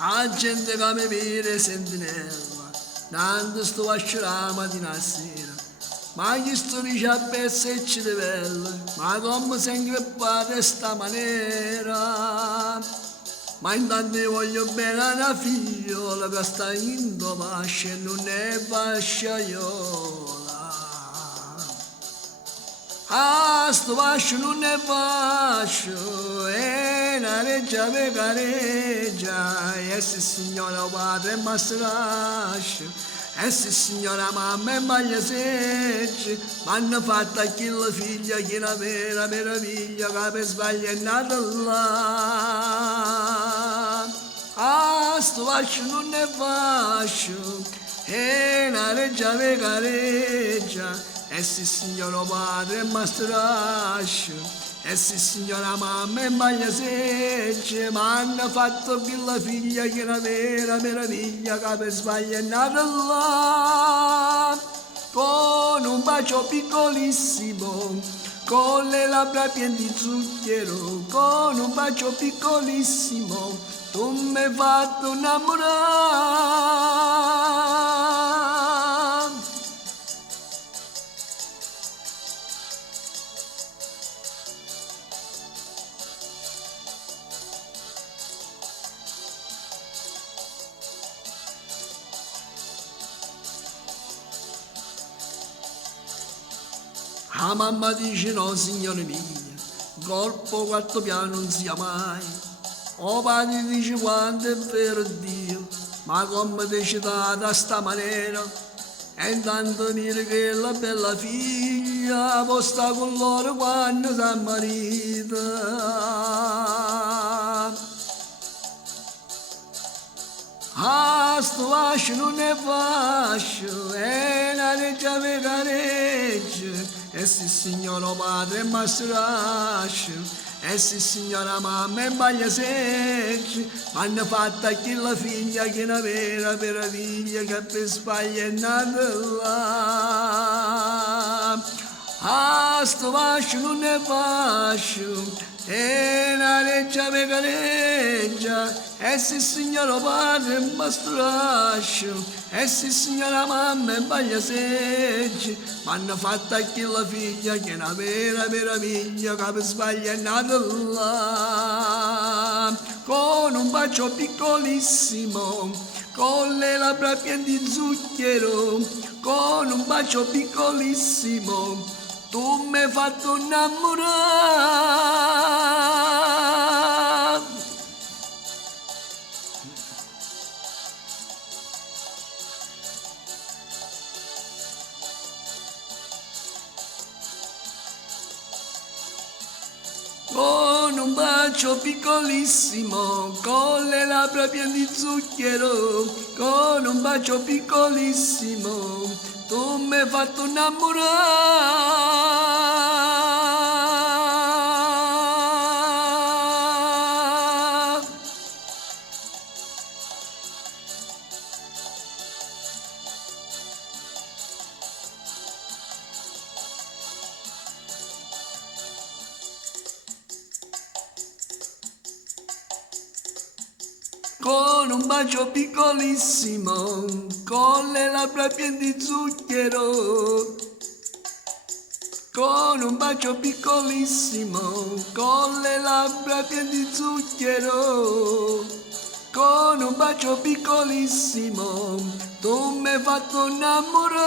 A gente che mi vede sentinella, tanto sto Vascio la mattina a sera. Ma gli storici a pezzi e ci belle, ma come si ingreppate a sta maniera. Ma intanto io voglio bene a una figliola che sta in Vascio e non è vasciaiola. Ah, sto Vascio non è Vascio, è una reggia pecareggia, e se signora padre è mastrascio, e se signora mamma è maglia segge, ma hanno fatto a chi la figlia che è una vera meraviglia, che per sbaglio è nata là. Ah, sto Vascio non è Vascio, è una reggia pecareggia, e sì signora padre è mastrascio, e sì signora mamma è maglia segge, ma hanno fatto che la figlia che è una vera meraviglia, che per sbaglio è nata là. Con un bacio piccolissimo, con le labbra piene di zucchero, con un bacio piccolissimo, tu mi hai fatto innamorare. La mamma dice no, signore mia, corpo quarto piano non sia mai. O padre dice quanto è vero Dio, ma come dice da sta maniera. E intanto dire che la bella figlia può stare con loro quando si ammarita. Ah, sto Vascio non è Vascio, è una reggia pecareggia, e sì signora padre è mastrascio, e sì signora mamma è maglia segge, ma hanno fatto a chi la figlia che è una vera meraviglia, che per sbaglio è nata là. Ah, sto Vascio non è Vascio, è una reggia pecareggia, e sì signora padre è mastrascio, e sì signora mamma è baglia segge, ma hanno fatto a chi la figlia che è una vera meraviglia, che per sbaglio è nata là. Con un bacio piccolissimo, con le labbra piene di zucchero, con un bacio piccolissimo, tu mi hai fatto innamorare. Con un bacio piccolissimo, con le labbra piene di zucchero, con un bacio piccolissimo, tu mi hai fatto innamorare. Con un bacio piccolissimo, con le labbra piene di zucchero, con un bacio piccolissimo, con le labbra piene di zucchero, con un bacio piccolissimo, tu mi hai fatto innamorare.